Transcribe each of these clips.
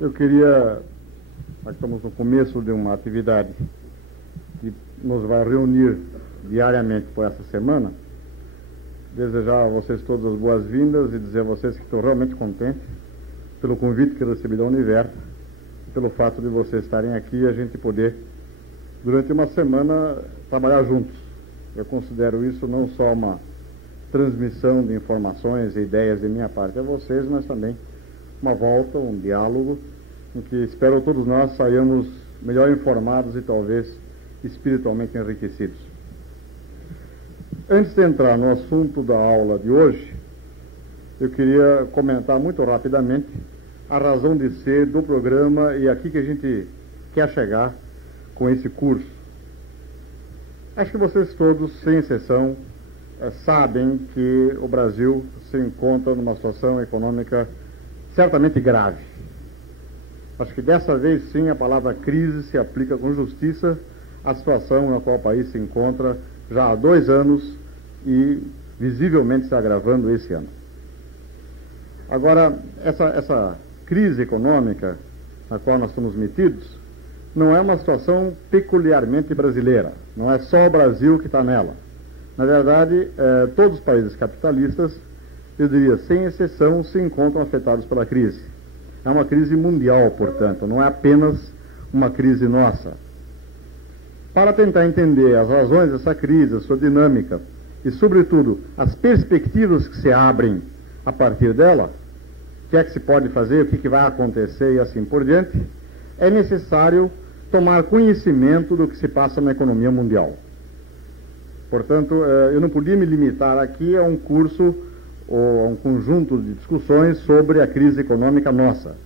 Eu queria, nós estamos no começo de uma atividade que nos vai reunir diariamente por essa semana, desejar a vocês todas as boas-vindas e dizer a vocês que estou realmente contente pelo convite que recebi da Universo, pelo fato de vocês estarem aqui e a gente poder, durante uma semana, trabalhar juntos. Eu considero isso não só uma transmissão de informações e ideias de minha parte a vocês, mas também uma volta, um diálogo, em que espero todos nós saiamos melhor informados e talvez espiritualmente enriquecidos. Antes de entrar no assunto da aula de hoje, eu queria comentar muito rapidamente a razão de ser do programa e aqui que a gente quer chegar com esse curso. Acho que vocês todos, sem exceção, sabem que o Brasil se encontra numa situação econômica certamente grave. Acho que dessa vez sim a palavra crise se aplica com justiça à situação na qual o país se encontra já há 2 anos e visivelmente se agravando esse ano. Agora, essa crise econômica na qual nós estamos metidos não é uma situação peculiarmente brasileira, não é só o Brasil que está nela. Na verdade, todos os países capitalistas, eu diria, sem exceção, se encontram afetados pela crise. É uma crise mundial, portanto, não é apenas uma crise nossa. Para tentar entender as razões dessa crise, a sua dinâmica e, sobretudo, as perspectivas que se abrem a partir dela, o que é que se pode fazer, o que vai acontecer e assim por diante, é necessário tomar conhecimento do que se passa na economia mundial. Portanto, eu não podia me limitar aqui a um curso ou a um conjunto de discussões sobre a crise econômica nossa.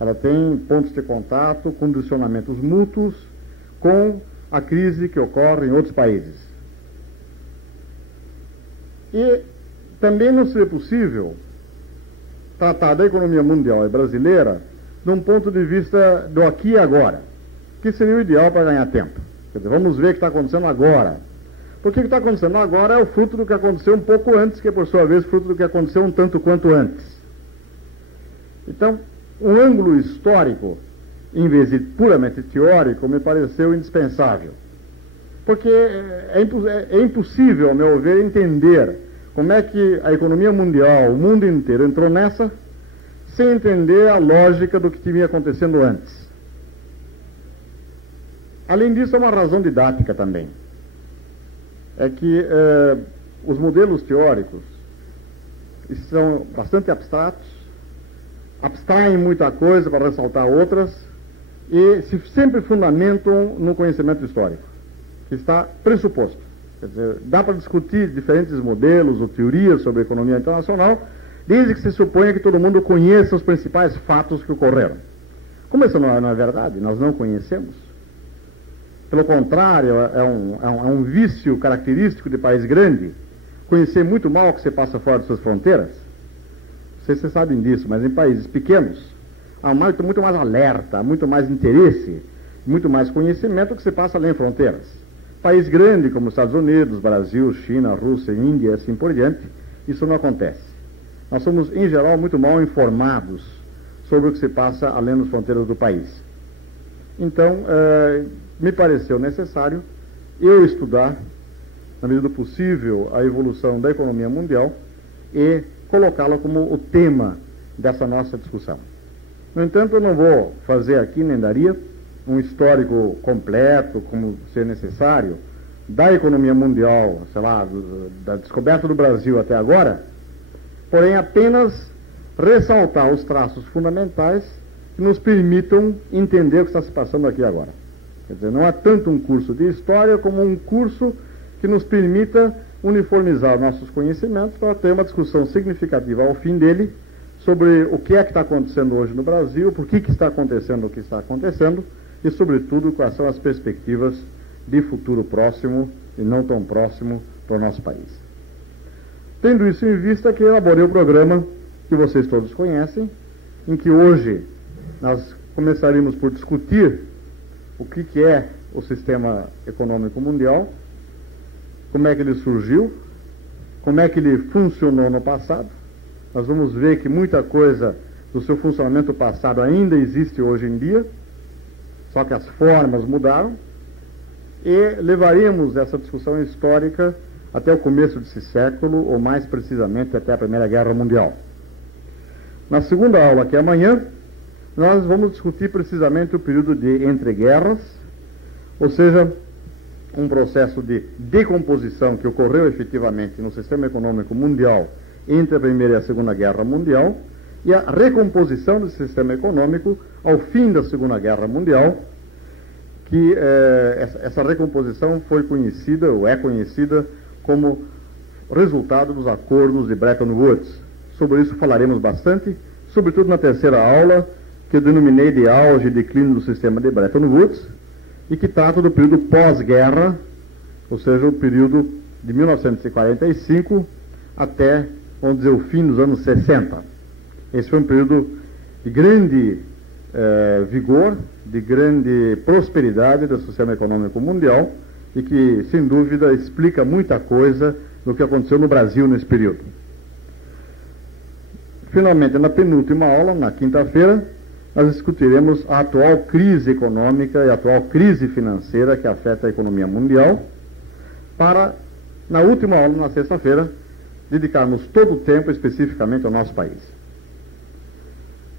Ela tem pontos de contato, condicionamentos mútuos com a crise que ocorre em outros países. E também não seria possível tratar da economia mundial e brasileira de um ponto de vista do aqui e agora, que seria o ideal para ganhar tempo. Quer dizer, vamos ver o que está acontecendo agora. Porque o que está acontecendo agora é o fruto do que aconteceu um pouco antes, que é por sua vez fruto do que aconteceu um tanto quanto antes. Então, um ângulo histórico, em vez de puramente teórico, me pareceu indispensável. Porque é impossível, ao meu ver, entender como é que a economia mundial, o mundo inteiro entrou nessa, sem entender a lógica do que vinha acontecendo antes. Além disso, é uma razão didática também. É que os modelos teóricos são bastante abstratos, abstraem muita coisa para ressaltar outras e se sempre fundamentam no conhecimento histórico, que está pressuposto. Quer dizer, dá para discutir diferentes modelos ou teorias sobre a economia internacional, desde que se suponha que todo mundo conheça os principais fatos que ocorreram. Como isso não é verdade, nós não conhecemos. Pelo contrário, é um vício característico de país grande, conhecer muito mal o que se passa fora de suas fronteiras. Não sei se vocês sabem disso, mas em países pequenos, há muito mais alerta, muito mais interesse, muito mais conhecimento do que se passa além de fronteiras. País grande como os Estados Unidos, Brasil, China, Rússia, Índia e assim por diante, isso não acontece. Nós somos, em geral, muito mal informados sobre o que se passa além das fronteiras do país. Então, me pareceu necessário eu estudar, na medida do possível, a evolução da economia mundial e colocá-la como o tema dessa nossa discussão. No entanto, eu não vou fazer aqui, nem daria, um histórico completo, como ser necessário, da economia mundial, sei lá, da descoberta do Brasil até agora, porém apenas ressaltar os traços fundamentais que nos permitam entender o que está se passando aqui agora. Quer dizer, não é tanto um curso de história como um curso que nos permita uniformizar nossos conhecimentos para ter uma discussão significativa ao fim dele sobre o que é que está acontecendo hoje no Brasil, por que está acontecendo o que está acontecendo e, sobretudo, quais são as perspectivas de futuro próximo e não tão próximo para o nosso país. Tendo isso em vista, que elaborei o programa que vocês todos conhecem, em que hoje nós começaremos por discutir o que é o sistema econômico mundial, como é que ele surgiu, como é que ele funcionou no passado. Nós vamos ver que muita coisa do seu funcionamento passado ainda existe hoje em dia, só que as formas mudaram, e levaríamos essa discussão histórica até o começo desse século, ou mais precisamente até a Primeira Guerra Mundial. Na segunda aula, que é amanhã, nós vamos discutir precisamente o período de entreguerras, ou seja, um processo de decomposição que ocorreu efetivamente no sistema econômico mundial entre a Primeira e a Segunda Guerra Mundial, e a recomposição desse sistema econômico ao fim da Segunda Guerra Mundial, que essa recomposição foi conhecida, ou é conhecida, como resultado dos acordos de Bretton Woods. Sobre isso falaremos bastante, sobretudo na terceira aula, que eu denominei de auge e declínio do sistema de Bretton Woods, e que trata do período pós-guerra, ou seja, o período de 1945 até, vamos dizer, o fim dos anos 60. Esse foi um período de grande vigor, de grande prosperidade do sistema econômico mundial e que, sem dúvida, explica muita coisa do que aconteceu no Brasil nesse período. Finalmente, na penúltima aula, na quinta-feira, nós discutiremos a atual crise econômica e a atual crise financeira que afeta a economia mundial, para, na última aula, na sexta-feira, dedicarmos todo o tempo especificamente ao nosso país.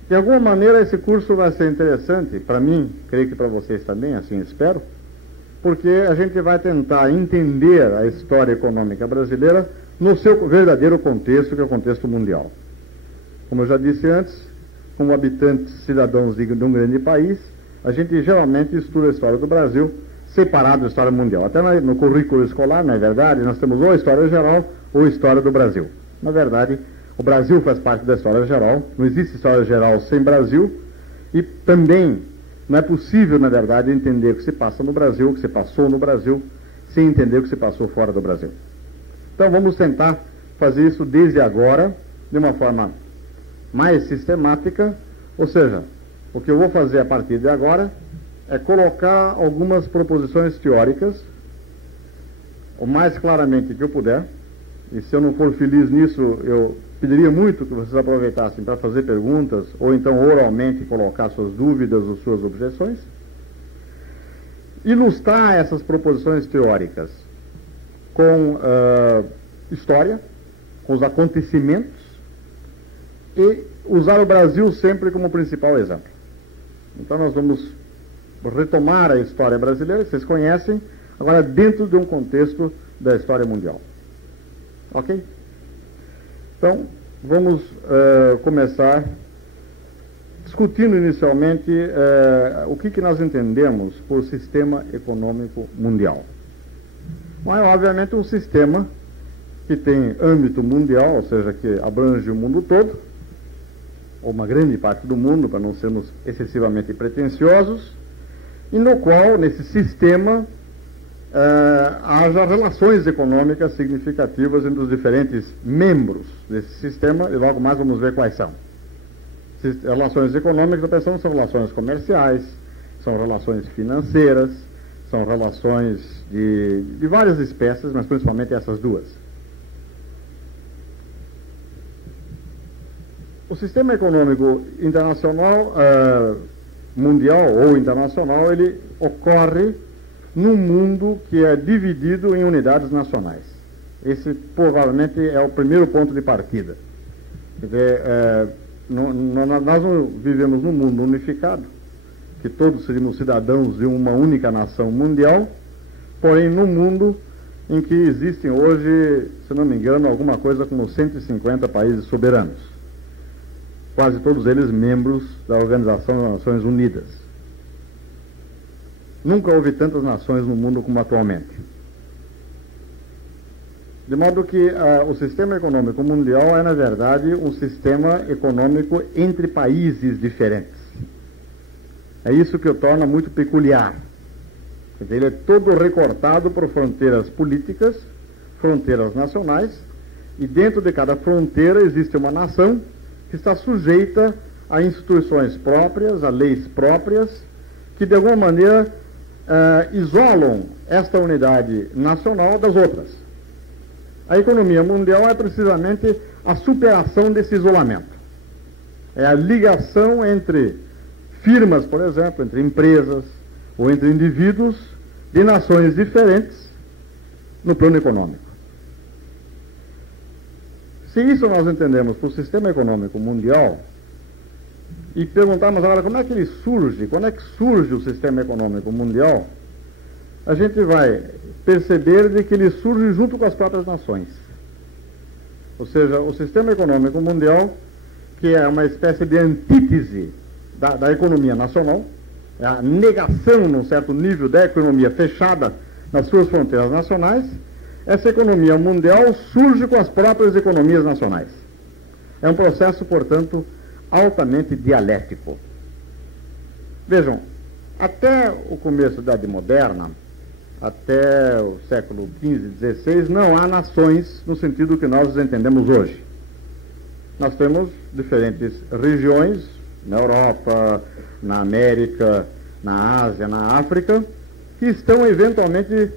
De alguma maneira, esse curso vai ser interessante, para mim, creio que para vocês também, assim espero, porque a gente vai tentar entender a história econômica brasileira no seu verdadeiro contexto, que é o contexto mundial. Como eu já disse antes, como habitantes, cidadãos de um grande país, a gente geralmente estuda a história do Brasil separado da história mundial. Até no currículo escolar, na verdade, nós temos ou a história geral ou a história do Brasil. Na verdade, o Brasil faz parte da história geral, não existe história geral sem Brasil, e também não é possível, na verdade, entender o que se passa no Brasil, o que se passou no Brasil, sem entender o que se passou fora do Brasil. Então vamos tentar fazer isso desde agora, de uma forma mais sistemática, ou seja, o que eu vou fazer a partir de agora é colocar algumas proposições teóricas, o mais claramente que eu puder, e se eu não for feliz nisso, eu pediria muito que vocês aproveitassem para fazer perguntas, ou então oralmente colocar suas dúvidas ou suas objeções. Ilustrar essas proposições teóricas com história, com os acontecimentos, e usar o Brasil sempre como principal exemplo. Então nós vamos retomar a história brasileira, que vocês conhecem, agora dentro de um contexto da história mundial. Ok? Então, vamos começar discutindo inicialmente o que nós entendemos por sistema econômico mundial. Bom, é obviamente um sistema que tem âmbito mundial, ou seja, que abrange o mundo todo, ou uma grande parte do mundo, para não sermos excessivamente pretensiosos, e no qual, nesse sistema, haja relações econômicas significativas entre os diferentes membros desse sistema, e logo mais vamos ver quais são. Relações econômicas, atenção, são relações comerciais, são relações financeiras, são relações de várias espécies, mas principalmente essas duas. O sistema econômico internacional, mundial ou internacional, ele ocorre num mundo que é dividido em unidades nacionais. Esse provavelmente é o primeiro ponto de partida. Quer dizer, nós não vivemos num mundo unificado, que todos seríamos cidadãos de uma única nação mundial, porém num mundo em que existem hoje, se não me engano, alguma coisa como 150 países soberanos. Quase todos eles membros da Organização das Nações Unidas. Nunca houve tantas nações no mundo como atualmente. De modo que o sistema econômico mundial é, na verdade, um sistema econômico entre países diferentes. É isso que o torna muito peculiar. Ele é todo recortado por fronteiras políticas, fronteiras nacionais, e dentro de cada fronteira existe uma nação que está sujeita a instituições próprias, a leis próprias, que de alguma maneira isolam esta unidade nacional das outras. A economia mundial é precisamente a superação desse isolamento. É a ligação entre firmas, por exemplo, entre empresas ou entre indivíduos de nações diferentes no plano econômico. Se isso nós entendemos para o sistema econômico mundial e perguntarmos agora como é que ele surge, quando é que surge o sistema econômico mundial, a gente vai perceber de que ele surge junto com as próprias nações. Ou seja, o sistema econômico mundial, que é uma espécie de antítese da economia nacional, é a negação, num certo nível, da economia fechada nas suas fronteiras nacionais, essa economia mundial surge com as próprias economias nacionais. É um processo, portanto, altamente dialético. Vejam, até o começo da Idade Moderna, até o século XV, XVI, não há nações no sentido que nós os entendemos hoje. Nós temos diferentes regiões, na Europa, na América, na Ásia, na África, que estão eventualmente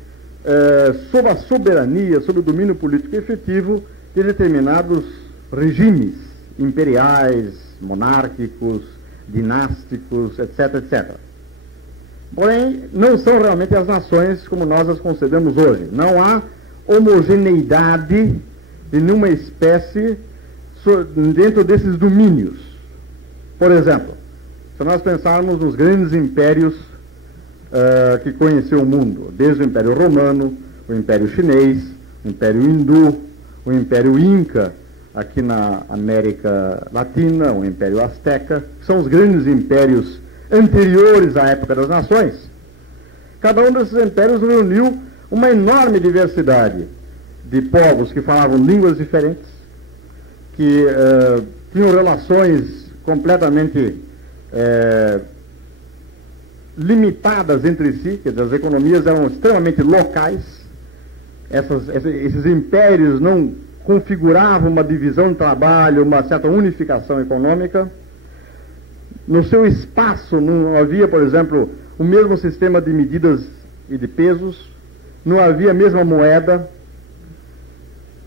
sob a soberania, sob o domínio político efetivo de determinados regimes imperiais, monárquicos, dinásticos, etc., etc. Porém, não são realmente as nações como nós as concebemos hoje. Não há homogeneidade de nenhuma espécie dentro desses domínios. Por exemplo, se nós pensarmos nos grandes impérios que conheceu o mundo, desde o Império Romano, o Império Chinês, o Império Hindu, o Império Inca, aqui na América Latina, o Império Azteca, que são os grandes impérios anteriores à época das nações. Cada um desses impérios reuniu uma enorme diversidade de povos que falavam línguas diferentes, que tinham relações completamente limitadas entre si, quer dizer, as economias eram extremamente locais, esses impérios não configuravam uma divisão de trabalho, uma certa unificação econômica. No seu espaço não havia, por exemplo, o mesmo sistema de medidas e de pesos, não havia a mesma moeda.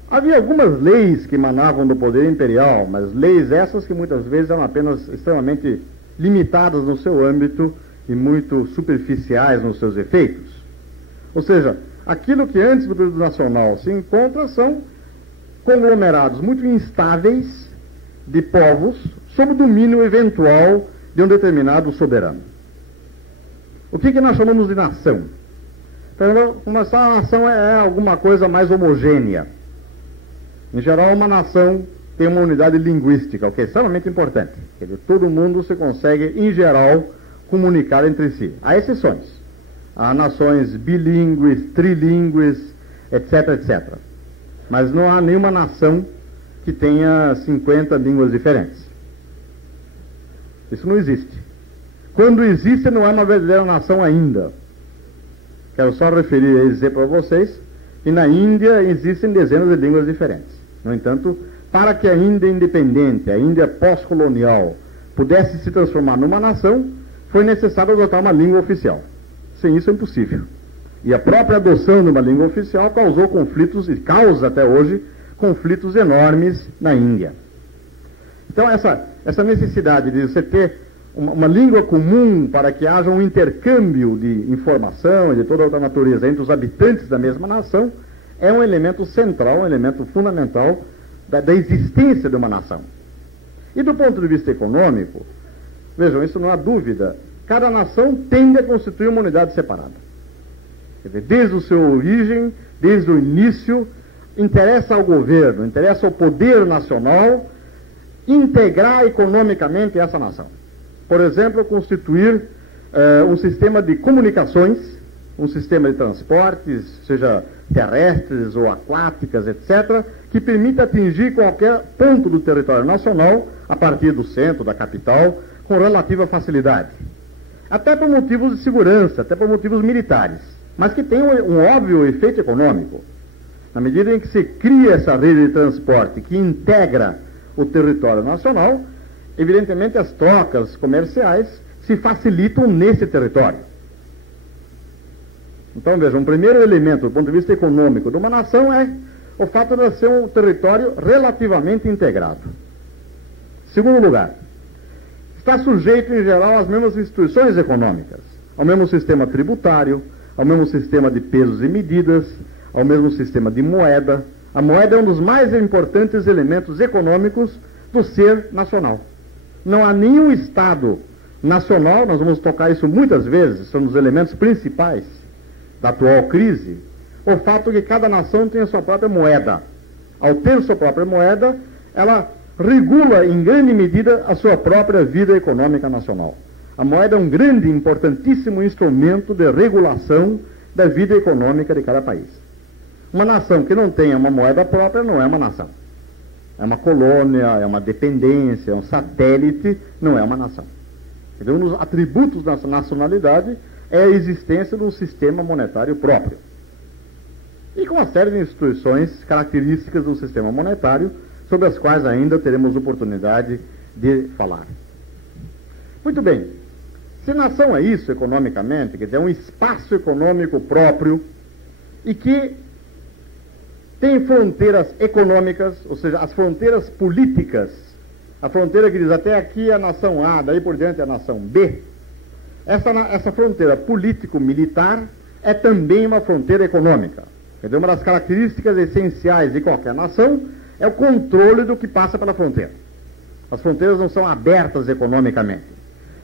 Havia algumas leis que emanavam do poder imperial, mas leis essas que muitas vezes eram apenas extremamente limitadas no seu âmbito e muito superficiais nos seus efeitos. Ou seja, aquilo que antes do período nacional se encontra são conglomerados muito instáveis de povos sob o domínio eventual de um determinado soberano. O que nós chamamos de nação? Então, uma nação é alguma coisa mais homogênea. Em geral, uma nação tem uma unidade linguística, o que é extremamente importante. Quer dizer, todo mundo se consegue, em geral, comunicar entre si. Há exceções. Há nações bilíngues, trilíngues, etc., etc. Mas não há nenhuma nação que tenha 50 línguas diferentes. Isso não existe. Quando existe, não é uma verdadeira nação ainda. Quero só referir e dizer para vocês que na Índia existem dezenas de línguas diferentes. No entanto, para que a Índia independente, a Índia pós-colonial, pudesse se transformar numa nação, foi necessário adotar uma língua oficial. Sem isso é impossível. E a própria adoção de uma língua oficial causou conflitos, e causa até hoje, conflitos enormes na Índia. Então essa necessidade de você ter uma língua comum para que haja um intercâmbio de informação e de toda outra natureza entre os habitantes da mesma nação é um elemento central, um elemento fundamental da existência de uma nação. E do ponto de vista econômico, vejam, isso não há dúvida, cada nação tende a constituir uma unidade separada. Quer dizer, desde o seu origem, desde o início, interessa ao governo, interessa ao poder nacional integrar economicamente essa nação. Por exemplo, constituir um sistema de comunicações, um sistema de transportes, seja terrestres ou aquáticas, etc., que permita atingir qualquer ponto do território nacional, a partir do centro, da capital, com relativa facilidade. Até por motivos de segurança, até por motivos militares, mas que tem um óbvio efeito econômico. Na medida em que se cria essa rede de transporte que integra o território nacional, evidentemente as trocas comerciais se facilitam nesse território. Então, veja, um primeiro elemento do ponto de vista econômico de uma nação é o fato de ser um território relativamente integrado. Segundo lugar, está sujeito, em geral, às mesmas instituições econômicas, ao mesmo sistema tributário, ao mesmo sistema de pesos e medidas, ao mesmo sistema de moeda. A moeda é um dos mais importantes elementos econômicos do ser nacional. Não há nenhum Estado nacional, nós vamos tocar isso muitas vezes, são os elementos principais da atual crise, o fato de que cada nação tem a sua própria moeda. Ao ter sua própria moeda, ela regula em grande medida a sua própria vida econômica nacional. A moeda é um grande, importantíssimo instrumento de regulação da vida econômica de cada país. Uma nação que não tenha uma moeda própria não é uma nação. É uma colônia, é uma dependência, é um satélite, não é uma nação. Então, um dos atributos da nacionalidade é a existência de um sistema monetário próprio. E com uma série de instituições características do sistema monetário, sobre as quais ainda teremos oportunidade de falar. Muito bem. Se nação é isso economicamente, quer dizer, é um espaço econômico próprio e que tem fronteiras econômicas, ou seja, as fronteiras políticas, a fronteira que diz até aqui é a nação A, daí por diante é a nação B. Essa fronteira político-militar é também uma fronteira econômica. Quer dizer, uma das características essenciais de qualquer nação é o controle do que passa pela fronteira. As fronteiras não são abertas economicamente.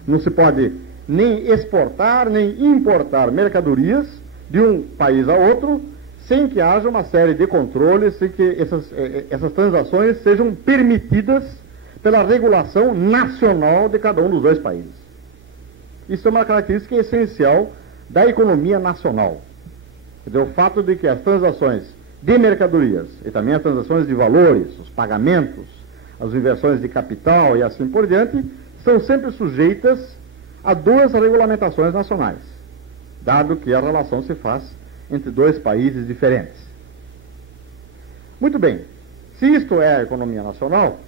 Não se pode nem exportar, nem importar mercadorias de um país a outro, sem que haja uma série de controles, sem que essas transações sejam permitidas pela regulação nacional de cada um dos dois países. Isso é uma característica essencial da economia nacional. Quer dizer, o fato de que as transações de mercadorias e também as transações de valores, os pagamentos, as inversões de capital e assim por diante, são sempre sujeitas a duas regulamentações nacionais, dado que a relação se faz entre dois países diferentes. Muito bem, se isto é a economia nacional,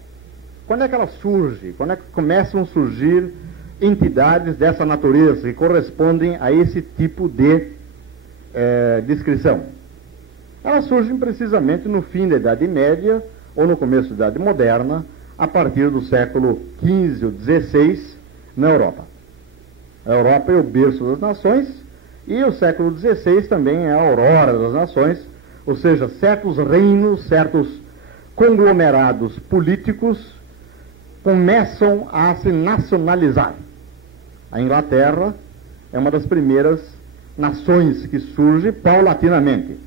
quando é que ela surge? Quando é que começam a surgir entidades dessa natureza que correspondem a esse tipo de descrição? Elas surgem precisamente no fim da Idade Média ou no começo da Idade Moderna, a partir do século XV ou XVI, na Europa. A Europa é o berço das nações e o século XVI também é a aurora das nações, ou seja, certos reinos, certos conglomerados políticos começam a se nacionalizar. A Inglaterra é uma das primeiras nações que surge paulatinamente.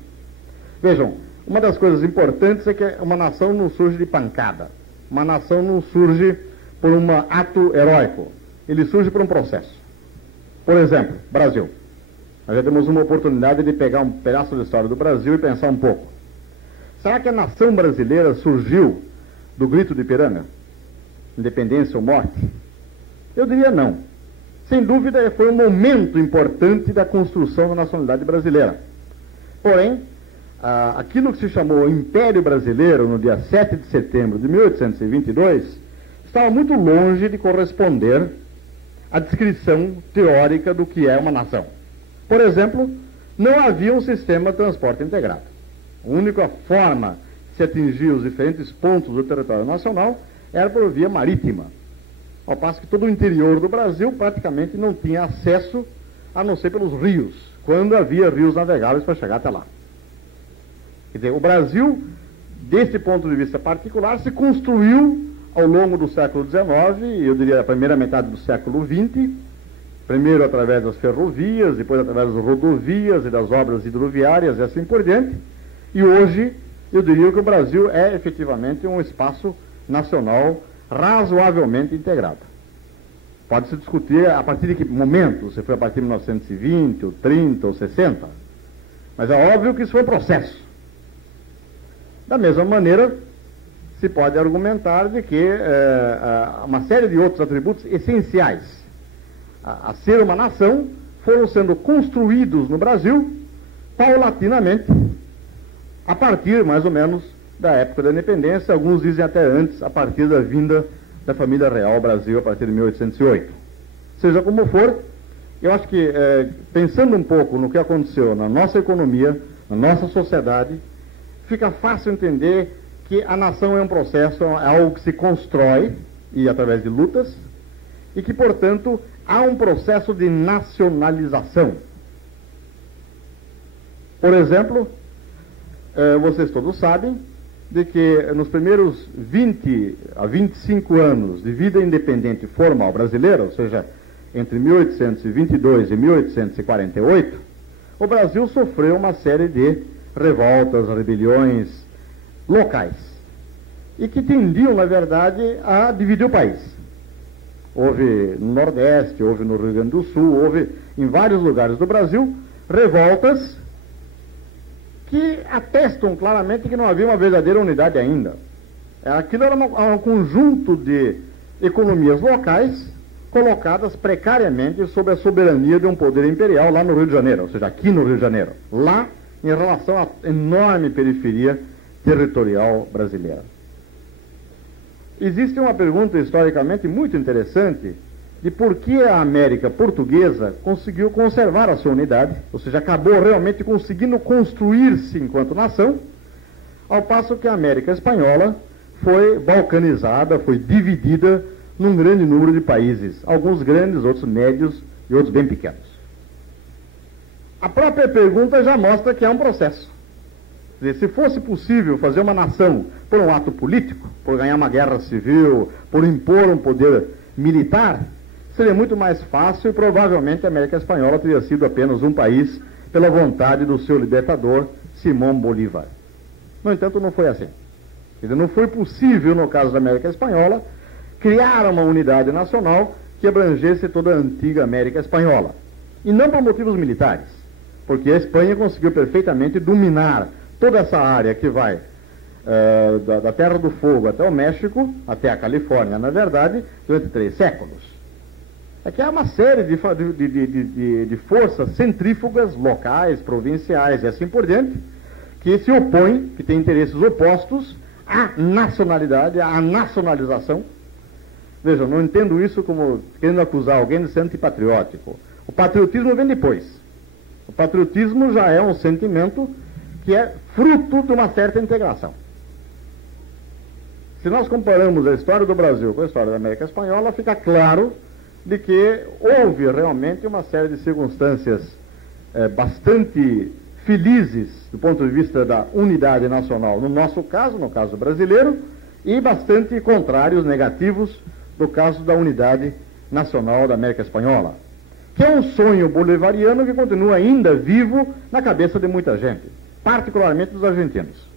Vejam, uma das coisas importantes é que uma nação não surge de pancada. Uma nação não surge por um ato heróico. Ele surge por um processo. Por exemplo, Brasil. Nós já temos uma oportunidade de pegar um pedaço da história do Brasil e pensar um pouco. Será que a nação brasileira surgiu do grito de Ipiranga? Independência ou morte? Eu diria não. Sem dúvida, foi um momento importante da construção da nacionalidade brasileira. Porém, aquilo que se chamou Império Brasileiro, no dia 7 de setembro de 1822, estava muito longe de corresponder à descrição teórica do que é uma nação. Por exemplo, não havia um sistema de transporte integrado. A única forma de se atingir os diferentes pontos do território nacional era por via marítima. Ao passo que todo o interior do Brasil praticamente não tinha acesso a não ser pelos rios, quando havia rios navegáveis para chegar até lá. Quer dizer, o Brasil, desse ponto de vista particular, se construiu ao longo do século XIX, eu diria a primeira metade do século XX, primeiro através das ferrovias, depois através das rodovias e das obras hidroviárias e assim por diante, e hoje eu diria que o Brasil é efetivamente um espaço nacional razoavelmente integrado. Pode-se discutir a partir de que momento, se foi a partir de 1920, ou 30, ou 60, mas é óbvio que isso foi um processo. Da mesma maneira, se pode argumentar de que uma série de outros atributos essenciais a ser uma nação foram sendo construídos no Brasil paulatinamente, a partir, mais ou menos, da época da independência, alguns dizem até antes, a partir da vinda da família real ao Brasil, a partir de 1808. Seja como for, eu acho que, pensando um pouco no que aconteceu na nossa economia, na nossa sociedade, fica fácil entender que a nação é um processo, é algo que se constrói, e através de lutas, e que, portanto, há um processo de nacionalização. Por exemplo, vocês todos sabem de que nos primeiros 20 a 25 anos de vida independente formal brasileira, ou seja, entre 1822 e 1848, o Brasil sofreu uma série de revoltas, rebeliões locais, e que tendiam, na verdade, a dividir o país. Houve no Nordeste, houve no Rio Grande do Sul, houve em vários lugares do Brasil revoltas que atestam claramente que não havia uma verdadeira unidade ainda. Aquilo era um conjunto de economias locais colocadas precariamente sob a soberania de um poder imperial lá no Rio de Janeiro, ou seja, aqui no Rio de Janeiro, lá em relação à enorme periferia territorial brasileira. Existe uma pergunta historicamente muito interessante de por que a América portuguesa conseguiu conservar a sua unidade, ou seja, acabou realmente conseguindo construir-se enquanto nação, ao passo que a América espanhola foi balcanizada, foi dividida num grande número de países, alguns grandes, outros médios e outros bem pequenos. A própria pergunta já mostra que é um processo. Quer dizer, se fosse possível fazer uma nação por um ato político, por ganhar uma guerra civil, por impor um poder militar, seria muito mais fácil e provavelmente a América Espanhola teria sido apenas um país pela vontade do seu libertador, Simón Bolívar. No entanto, não foi assim. Quer dizer, não foi possível, no caso da América Espanhola, criar uma unidade nacional que abrangesse toda a antiga América Espanhola. E não por motivos militares, porque a Espanha conseguiu perfeitamente dominar toda essa área que vai da Terra do Fogo até o México, até a Califórnia, na verdade, durante 3 séculos. É que há uma série de forças centrífugas locais, provinciais e assim por diante, que se opõem, que têm interesses opostos à nacionalidade, à nacionalização. Vejam, não entendo isso como querendo acusar alguém de ser antipatriótico. O patriotismo vem depois. O patriotismo já é um sentimento que é fruto de uma certa integração. Se nós comparamos a história do Brasil com a história da América Espanhola, fica claro de que houve realmente uma série de circunstâncias bastante felizes do ponto de vista da unidade nacional, no nosso caso, no caso brasileiro, e bastante contrários, negativos, no caso da unidade nacional da América Espanhola, que é um sonho bolivariano que continua ainda vivo na cabeça de muita gente, particularmente dos argentinos.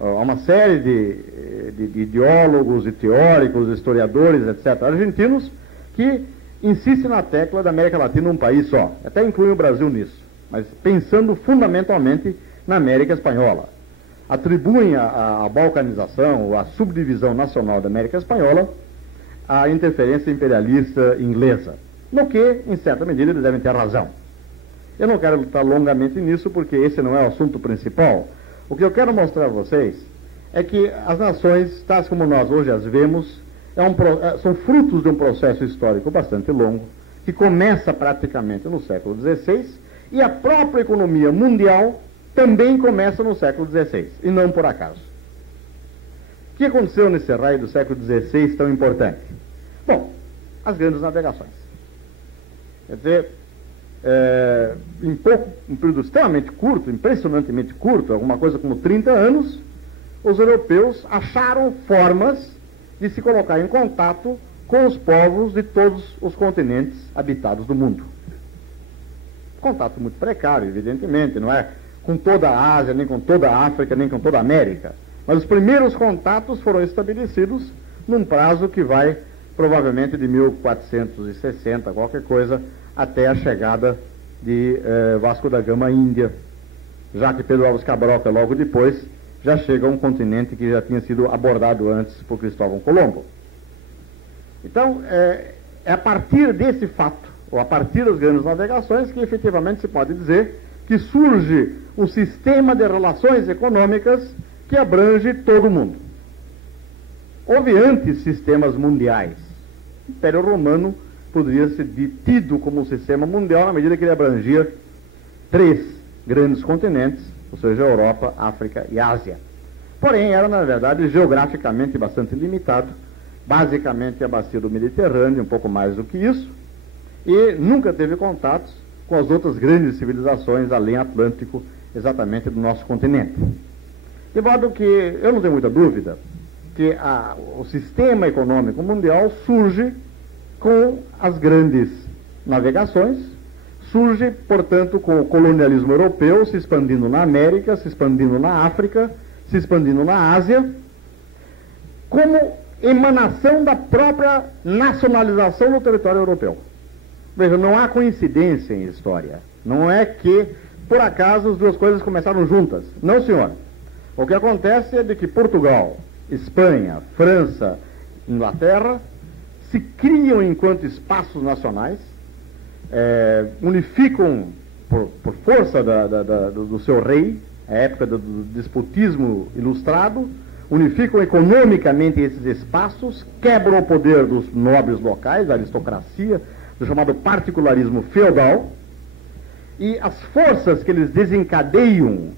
Há uma série de ideólogos e teóricos, historiadores, etc., argentinos, que insistem na tecla da América Latina um país só, até incluem o Brasil nisso, mas pensando fundamentalmente na América Espanhola. Atribuem a balcanização, ou a subdivisão nacional da América Espanhola, à interferência imperialista inglesa, no que, em certa medida, eles devem ter razão. Eu não quero lutar longamente nisso, porque esse não é o assunto principal. O que eu quero mostrar a vocês é que as nações, tais como nós hoje as vemos, são frutos de um processo histórico bastante longo, que começa praticamente no século XVI, e a própria economia mundial também começa no século XVI, e não por acaso. O que aconteceu nesse raio do século XVI tão importante? Bom, as grandes navegações. Quer dizer, em um período extremamente curto, impressionantemente curto, alguma coisa como 30 anos, os europeus acharam formas de se colocar em contato com os povos de todos os continentes habitados do mundo. Contato muito precário, evidentemente, não é com toda a Ásia, nem com toda a África, nem com toda a América. Mas os primeiros contatos foram estabelecidos num prazo que vai provavelmente de 1460, qualquer coisa, até a chegada de Vasco da Gama à Índia, já que Pedro Álvares Cabral, que logo depois, já chega a um continente que já tinha sido abordado antes por Cristóvão Colombo. Então, é a partir desse fato, ou a partir das grandes navegações, que efetivamente se pode dizer que surge um sistema de relações econômicas que abrange todo o mundo. Houve antes sistemas mundiais. O Império Romano poderia ser tido como um sistema mundial na medida que ele abrangia 3 grandes continentes, ou seja, Europa, África e Ásia. Porém, era, na verdade, geograficamente bastante limitado basicamente a bacia do Mediterrâneo, um pouco mais do que isso, e nunca teve contatos com as outras grandes civilizações além Atlântico, exatamente do nosso continente. De modo que eu não tenho muita dúvida que o sistema econômico mundial surge com as grandes navegações, surge, portanto, com o colonialismo europeu se expandindo na América, se expandindo na África, se expandindo na Ásia, como emanação da própria nacionalização do território europeu. Veja, não há coincidência em história. Não é que, por acaso, as duas coisas começaram juntas. Não, senhor. O que acontece é de que Portugal, Espanha, França, Inglaterra se criam enquanto espaços nacionais, unificam por força do seu rei, a época do despotismo ilustrado, unificam economicamente esses espaços, quebram o poder dos nobres locais, da aristocracia, do chamado particularismo feudal, e as forças que eles desencadeiam,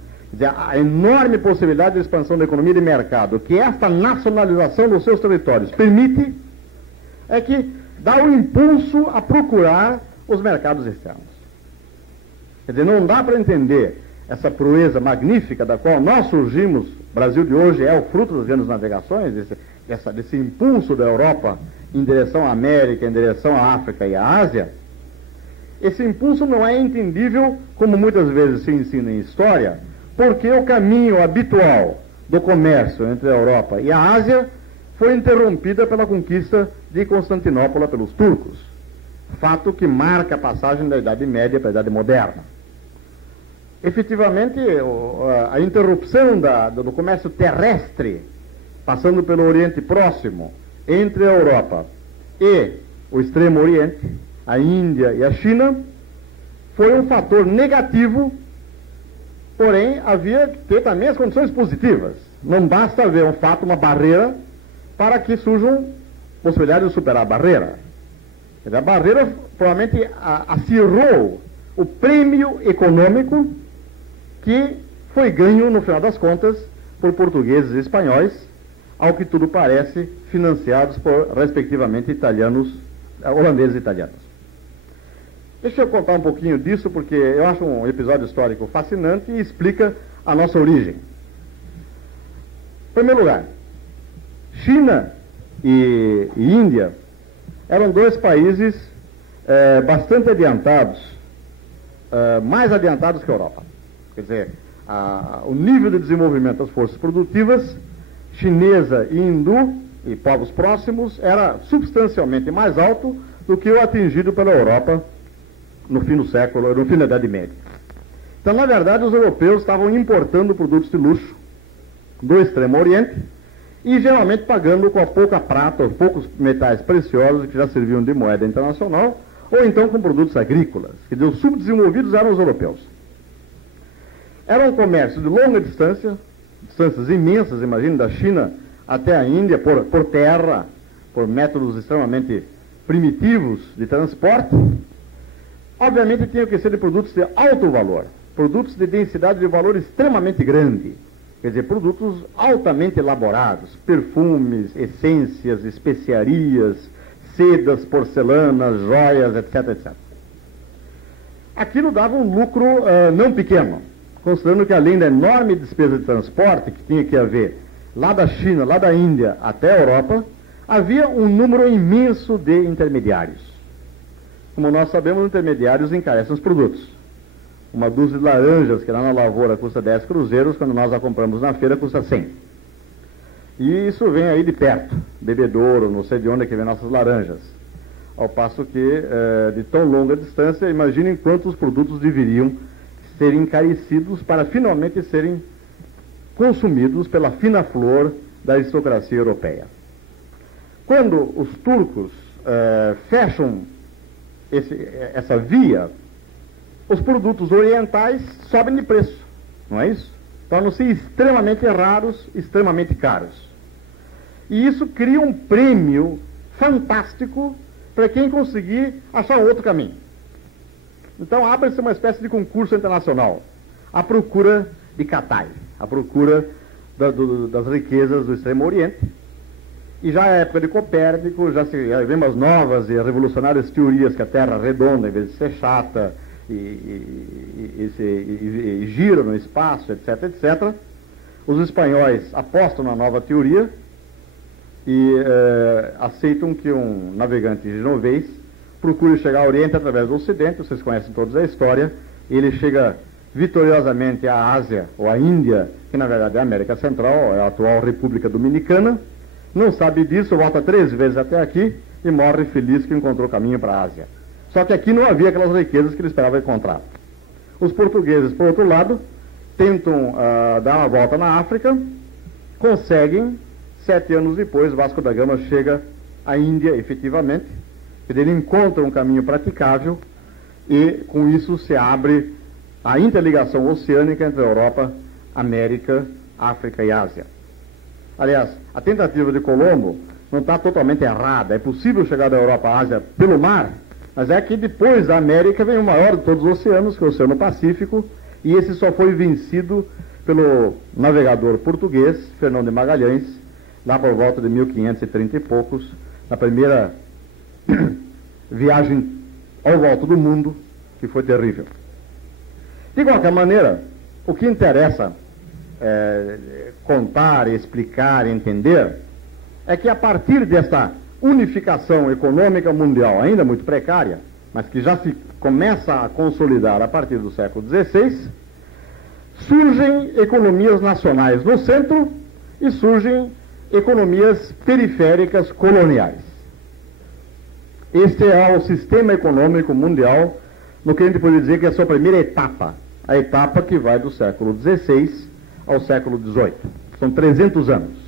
a enorme possibilidade de expansão da economia de mercado, que esta nacionalização dos seus territórios permite, é que dá um impulso a procurar os mercados externos. Quer dizer, não dá para entender essa proeza magnífica da qual nós surgimos. O Brasil de hoje é o fruto das grandes navegações, desse impulso da Europa em direção à América, em direção à África e à Ásia. Esse impulso não é entendível, como muitas vezes se ensina em história, porque o caminho habitual do comércio entre a Europa e a Ásia foi interrompida pela conquista de Constantinopla pelos turcos, fato que marca a passagem da Idade Média para a Idade Moderna. Efetivamente, a interrupção do comércio terrestre, passando pelo Oriente Próximo, entre a Europa e o Extremo Oriente, a Índia e a China, foi um fator negativo, porém havia que ter também as condições positivas. Não basta haver um fato, uma barreira, para que surjam possibilidades de superar a barreira. A barreira provavelmente acirrou o prêmio econômico que foi ganho, no final das contas, por portugueses e espanhóis, ao que tudo parece, financiados por, respectivamente, holandeses e italianos. Deixa eu contar um pouquinho disso, porque eu acho um episódio histórico fascinante e explica a nossa origem. Em primeiro lugar, China e Índia eram dois países bastante adiantados, mais adiantados que a Europa. Quer dizer, o nível de desenvolvimento das forças produtivas chinesa e hindu e povos próximos era substancialmente mais alto do que o atingido pela Europa no fim do século, no fim da Idade Média. Então, na verdade, os europeus estavam importando produtos de luxo do Extremo Oriente e geralmente pagando com a pouca prata, ou poucos metais preciosos que já serviam de moeda internacional, ou então com produtos agrícolas. Quer dizer, os subdesenvolvidos eram os europeus. Era um comércio de longa distância, distâncias imensas, imagine, da China até a Índia, por terra, por métodos extremamente primitivos de transporte. Obviamente tinham que ser de produtos de alto valor, produtos de densidade de valor extremamente grande, quer dizer, produtos altamente elaborados, perfumes, essências, especiarias, sedas, porcelanas, joias, etc, etc. Aquilo dava um lucro não pequeno, considerando que além da enorme despesa de transporte que tinha que haver lá da China, lá da Índia até a Europa, havia um número imenso de intermediários. Como nós sabemos, os intermediários encarecem os produtos. Uma dúzia de laranjas que lá na lavoura custa 10 cruzeiros, quando nós a compramos na feira custa 100. E isso vem aí de perto, bebedouro, não sei de onde é que vem nossas laranjas. Ao passo que, de tão longa distância, imaginem quantos produtos deveriam ser encarecidos para finalmente serem consumidos pela fina flor da aristocracia europeia. Quando os turcos fecham essa via, os produtos orientais sobem de preço, não é isso? Tornam-se extremamente raros, extremamente caros. E isso cria um prêmio fantástico para quem conseguir achar outro caminho. Então abre-se uma espécie de concurso internacional, à procura de Katai, à procura das riquezas do Extremo Oriente. E já é época de Copérnico, já vem umas novas e revolucionárias teorias que a Terra é redonda em vez de ser chata, e gira no espaço, etc, etc. Os espanhóis apostam na nova teoria e aceitam que um navegante genovês procure chegar ao Oriente através do Ocidente. Vocês conhecem todos a história. Ele chega vitoriosamente à Ásia, ou à Índia, que na verdade é a América Central, é a atual República Dominicana. Não sabe disso, volta 3 vezes até aqui e morre feliz que encontrou o caminho para a Ásia. Só que aqui não havia aquelas riquezas que ele esperava encontrar. Os portugueses, por outro lado, tentam dar uma volta na África, conseguem. 7 anos depois, Vasco da Gama chega à Índia, efetivamente. Ele encontra um caminho praticável e, com isso, se abre a interligação oceânica entre a Europa, América, África e Ásia. Aliás, a tentativa de Colombo não está totalmente errada. É possível chegar da Europa à Ásia pelo mar, mas é que depois da América vem o maior de todos os oceanos, que é o Oceano Pacífico, e esse só foi vencido pelo navegador português, Fernão de Magalhães, lá por volta de 1530 e poucos, na primeira viagem ao volta do mundo, que foi terrível. De qualquer maneira, o que interessa contar, explicar, entender, é que a partir dessa unificação econômica mundial, ainda muito precária, mas que já se começa a consolidar a partir do século XVI, surgem economias nacionais no centro e surgem economias periféricas coloniais. Este é o sistema econômico mundial, no que a gente pode dizer que é a sua primeira etapa, a etapa que vai do século XVI ao século XVIII. São 300 anos.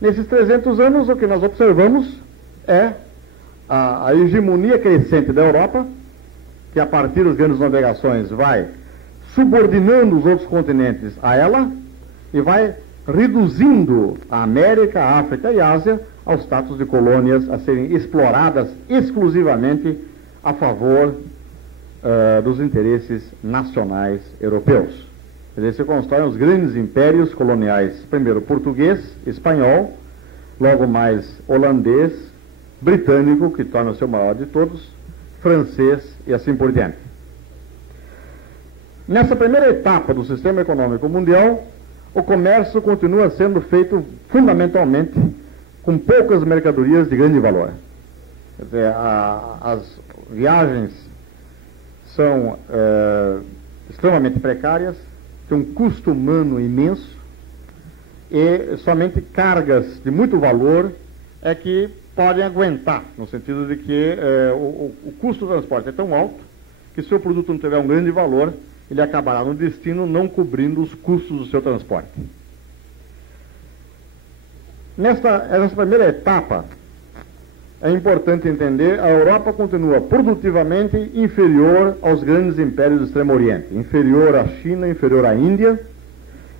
Nesses 300 anos, o que nós observamos é a hegemonia crescente da Europa, que a partir das grandes navegações vai subordinando os outros continentes a ela e vai reduzindo a América, a África e a Ásia ao status de colônias a serem exploradas exclusivamente a favor dos interesses nacionais europeus. Quer dizer, se constroem os grandes impérios coloniais, primeiro português, espanhol, logo mais holandês, britânico, que torna-se o maior de todos, francês e assim por diante. Nessa primeira etapa do sistema econômico mundial, o comércio continua sendo feito fundamentalmente com poucas mercadorias de grande valor. Quer dizer, as viagens são extremamente precárias, têm um custo humano imenso e somente cargas de muito valor é que podem aguentar, no sentido de que o custo do transporte é tão alto que se o produto não tiver um grande valor, ele acabará no destino não cobrindo os custos do seu transporte. Nessa primeira etapa, é importante entender, a Europa continua produtivamente inferior aos grandes impérios do Extremo Oriente, inferior à China, inferior à Índia,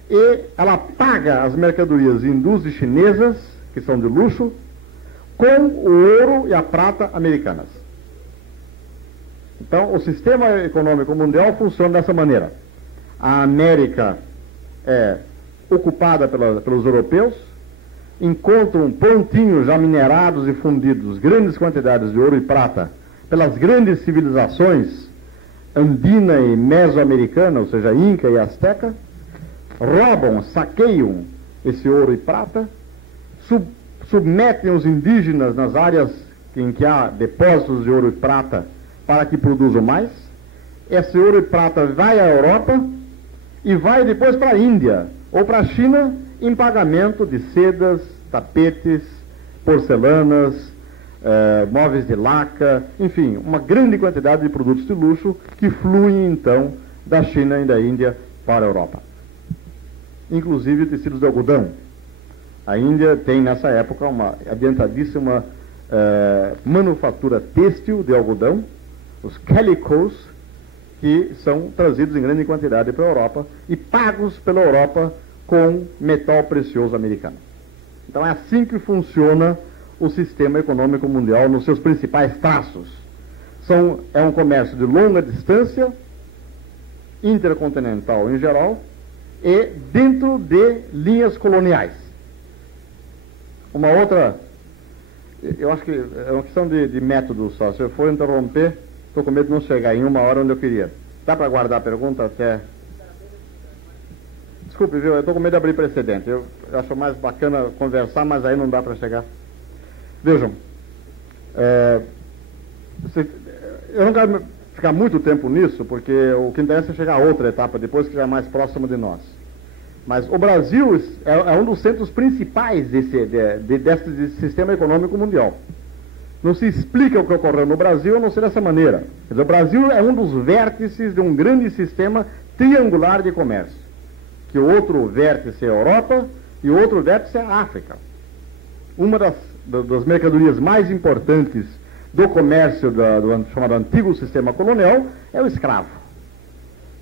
e ela paga as mercadorias hindus e chinesas, que são de luxo, com o ouro e a prata americanas. Então, o sistema econômico mundial funciona dessa maneira. A América é ocupada pelos europeus, encontram pontinhos já minerados e fundidos, grandes quantidades de ouro e prata, pelas grandes civilizações andina e mesoamericana, ou seja, Inca e Azteca, roubam, saqueiam esse ouro e prata, submetem os indígenas nas áreas em que há depósitos de ouro e prata para que produzam mais. Esse ouro e prata vai à Europa e vai depois para a Índia ou para a China em pagamento de sedas, tapetes, porcelanas, móveis de laca, enfim, uma grande quantidade de produtos de luxo que fluem então da China e da Índia para a Europa. Inclusive tecidos de algodão. A Índia tem nessa época uma adiantadíssima manufatura têxtil de algodão, os calicos, que são trazidos em grande quantidade para a Europa e pagos pela Europa com metal precioso americano. Então é assim que funciona o sistema econômico mundial nos seus principais traços. É um comércio de longa distância, intercontinental em geral, e dentro de linhas coloniais. Uma outra, eu acho que é uma questão de método só. Se eu for interromper, estou com medo de não chegar em 1 hora onde eu queria. Dá para guardar a pergunta até... Desculpe, viu? Eu estou com medo de abrir precedente. Eu acho mais bacana conversar, mas aí não dá para chegar. Vejam, eu não quero ficar muito tempo nisso, porque o que interessa é chegar a outra etapa depois, que já é mais próximo de nós. Mas o Brasil é um dos centros principais desse sistema econômico mundial. Não se explica o que ocorreu no Brasil a não ser dessa maneira. Quer dizer, o Brasil é um dos vértices de um grande sistema triangular de comércio. Que o outro vértice é a Europa e o outro vértice é a África. Uma das mercadorias mais importantes do comércio do chamado antigo sistema colonial é o escravo.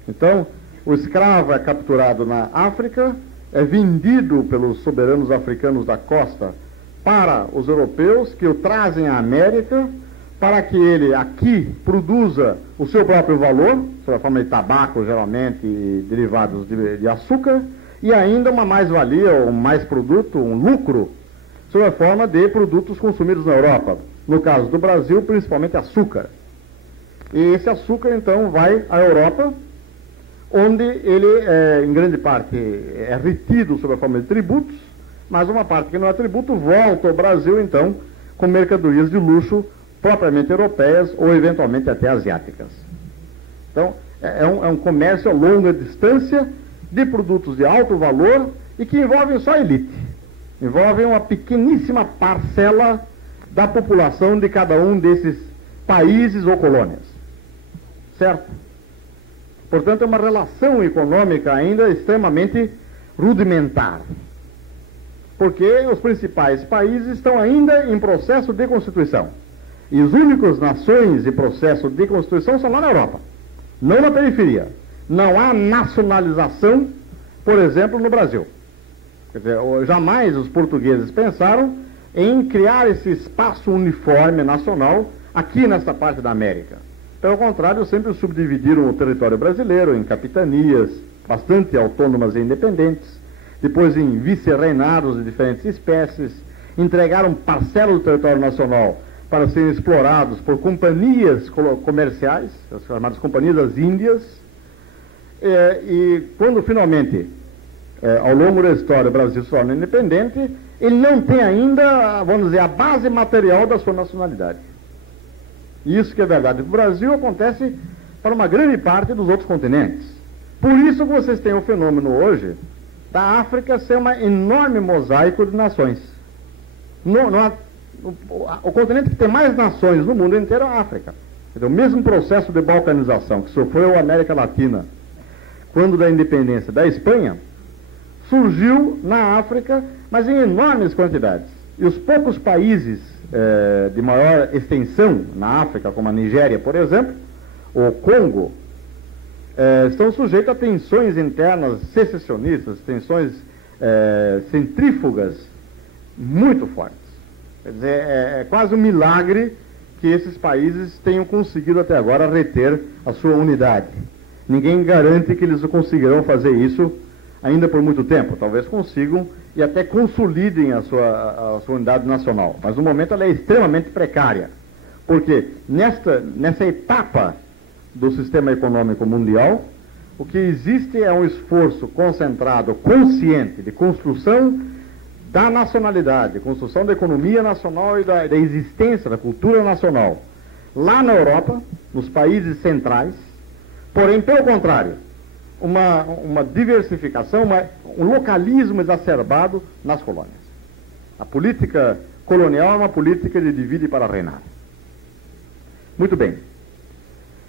Então, o escravo é capturado na África, é vendido pelos soberanos africanos da costa para os europeus, que o trazem à América, para que ele aqui produza o seu próprio valor, sob a forma de tabaco, geralmente, e derivados de açúcar, e ainda uma mais-valia, um mais produto, um lucro, sob a forma de produtos consumidos na Europa. No caso do Brasil, principalmente açúcar. E esse açúcar, então, vai à Europa, onde ele, em grande parte, é retido sob a forma de tributos, mas uma parte que não é tributo volta ao Brasil, então, com mercadorias de luxo propriamente europeias ou, eventualmente, até asiáticas. Então, é um comércio a longa distância de produtos de alto valor e que envolvem só a elite. Envolvem uma pequeníssima parcela da população de cada um desses países ou colônias. Certo? Portanto, é uma relação econômica ainda extremamente rudimentar. Porque os principais países estão ainda em processo de constituição. E as únicas nações em processo de constituição são lá na Europa, não na periferia. Não há nacionalização, por exemplo, no Brasil. Quer dizer, jamais os portugueses pensaram em criar esse espaço uniforme nacional aqui nesta parte da América. Pelo contrário, sempre subdividiram o território brasileiro em capitanias bastante autônomas e independentes, depois em vice-reinados de diferentes espécies, entregaram parcela do território nacional para serem explorados por companhias comerciais, as chamadas companhias das Índias, e quando finalmente, ao longo da história, o Brasil se torna independente, ele não tem ainda, vamos dizer, a base material da sua nacionalidade. E isso que é verdade. O Brasil acontece para uma grande parte dos outros continentes. Por isso que vocês têm o fenômeno hoje da África ser uma enorme mosaico de nações. O continente que tem mais nações no mundo inteiro é a África. O mesmo processo de balcanização que sofreu a América Latina quando da independência da Espanha, surgiu na África, mas em enormes quantidades. E os poucos países de maior extensão na África, como a Nigéria, por exemplo, o Congo, estão sujeitos a tensões internas secessionistas, tensões centrífugas muito fortes. Quer dizer, é quase um milagre que esses países tenham conseguido até agora reter a sua unidade. Ninguém garante que eles conseguirão fazer isso ainda por muito tempo. Talvez consigam e até consolidem a sua unidade nacional. Mas no momento ela é extremamente precária. Porque nessa etapa do sistema econômico mundial, o que existe é um esforço concentrado, consciente, de construção da nacionalidade, construção da economia nacional e da existência da cultura nacional. Lá na Europa, nos países centrais, porém, pelo contrário, uma diversificação, um localismo exacerbado nas colônias. A política colonial é uma política de divide para reinar. Muito bem.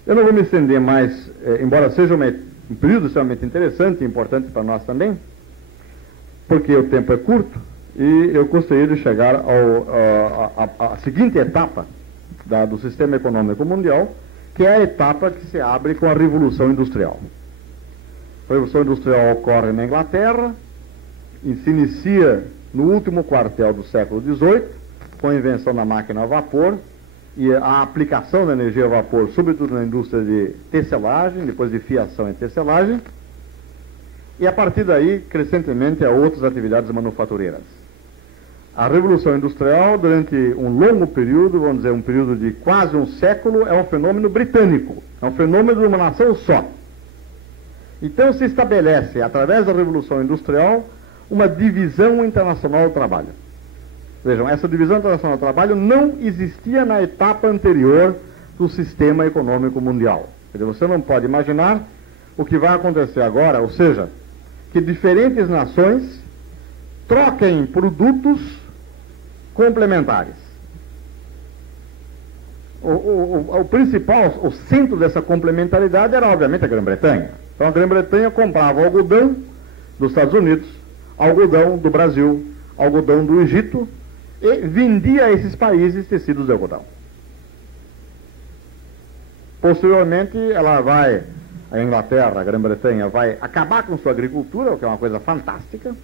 Eu não vou me estender mais, embora seja um período extremamente interessante e importante para nós também, porque o tempo é curto e eu gostaria de chegar à seguinte etapa do sistema econômico mundial, que é a etapa que se abre com a Revolução Industrial. A Revolução Industrial ocorre na Inglaterra e se inicia no último quartel do século XVIII, com a invenção da máquina a vapor e a aplicação da energia a vapor, sobretudo na indústria de tecelagem, depois de fiação e tecelagem, e a partir daí, crescentemente, a outras atividades manufatureiras. A Revolução Industrial, durante um longo período, vamos dizer, um período de quase um século, é um fenômeno britânico, é um fenômeno de uma nação só. Então se estabelece, através da Revolução Industrial, uma divisão internacional do trabalho. Vejam, essa divisão internacional do trabalho não existia na etapa anterior do sistema econômico mundial. Quer dizer, você não pode imaginar o que vai acontecer agora, ou seja, que diferentes nações troquem produtos complementares. O principal, o centro dessa complementaridade era, obviamente, a Grã-Bretanha. Então, a Grã-Bretanha comprava algodão dos Estados Unidos, algodão do Brasil, algodão do Egito, e vendia a esses países tecidos de algodão. Posteriormente, a Inglaterra, a Grã-Bretanha, vai acabar com sua agricultura, o que é uma coisa fantástica.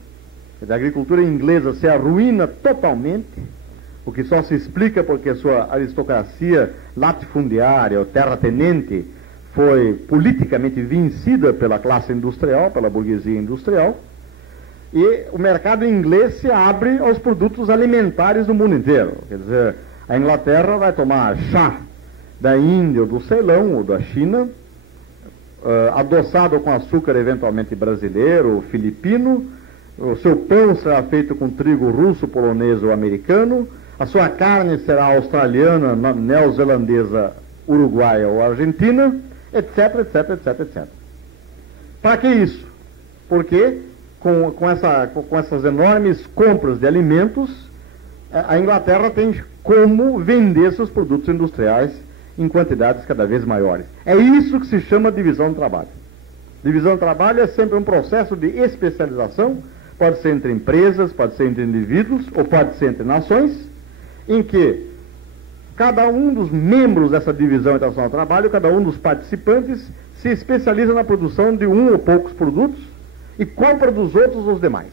A agricultura inglesa se arruína totalmente, o que só se explica porque sua aristocracia latifundiária, ou terratenente, foi politicamente vencida pela classe industrial, pela burguesia industrial, e o mercado inglês se abre aos produtos alimentares do mundo inteiro. Quer dizer, a Inglaterra vai tomar chá da Índia ou do Ceilão ou da China, adoçado com açúcar eventualmente brasileiro ou filipino, o seu pão será feito com trigo russo, polonês ou americano, a sua carne será australiana, neozelandesa, uruguaia ou argentina, etc, etc, etc, etc. Para que isso? Porque com essas enormes compras de alimentos, a Inglaterra tem como vender seus produtos industriais em quantidades cada vez maiores. É isso que se chama divisão do trabalho. Divisão do trabalho é sempre um processo de especialização, pode ser entre empresas, pode ser entre indivíduos, ou pode ser entre nações, em que cada um dos membros dessa divisão internacional do trabalho, cada um dos participantes, se especializa na produção de um ou poucos produtos e compra dos outros os demais.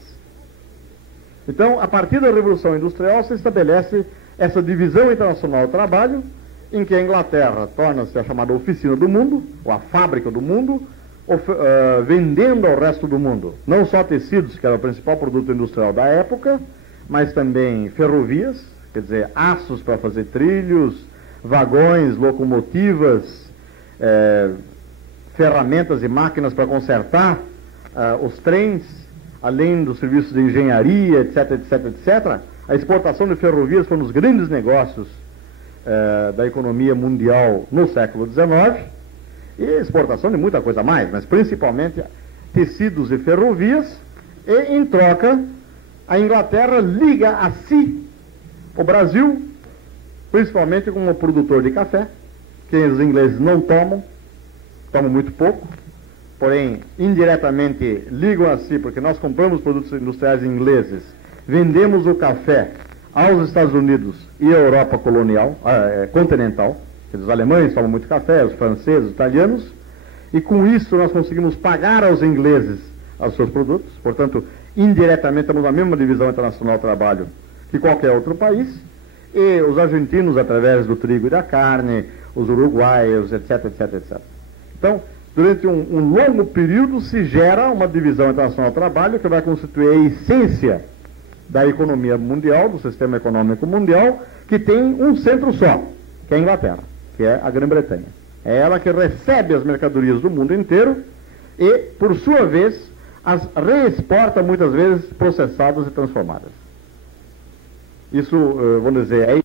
Então, a partir da Revolução Industrial, se estabelece essa divisão internacional do trabalho, em que a Inglaterra torna-se a chamada oficina do mundo, ou a fábrica do mundo, vendendo ao resto do mundo, não só tecidos, que era o principal produto industrial da época, mas também ferrovias, quer dizer, aços para fazer trilhos, vagões, locomotivas, ferramentas e máquinas para consertar os trens, além dos serviços de engenharia, etc, etc, etc. A exportação de ferrovias foi um dos grandes negócios da economia mundial no século XIX, e exportação de muita coisa mais, mas principalmente tecidos e ferrovias, e em troca a Inglaterra liga a si o Brasil, principalmente como produtor de café, que os ingleses não tomam muito pouco, porém indiretamente ligam a si, porque nós compramos produtos industriais ingleses, vendemos o café aos Estados Unidos e à Europa colonial, continental. Os alemães tomam muito café, os franceses, os italianos, e com isso nós conseguimos pagar aos ingleses os seus produtos. Portanto, indiretamente temos a mesma divisão internacional do trabalho que qualquer outro país, e os argentinos através do trigo e da carne, os uruguaios, etc, etc, etc. Então, durante um longo período se gera uma divisão internacional do trabalho que vai constituir a essência da economia mundial, do sistema econômico mundial, que tem um centro só, que é a Inglaterra, que é a Grã-Bretanha. É ela que recebe as mercadorias do mundo inteiro e, por sua vez, as reexporta muitas vezes processadas e transformadas. Isso, vamos dizer, é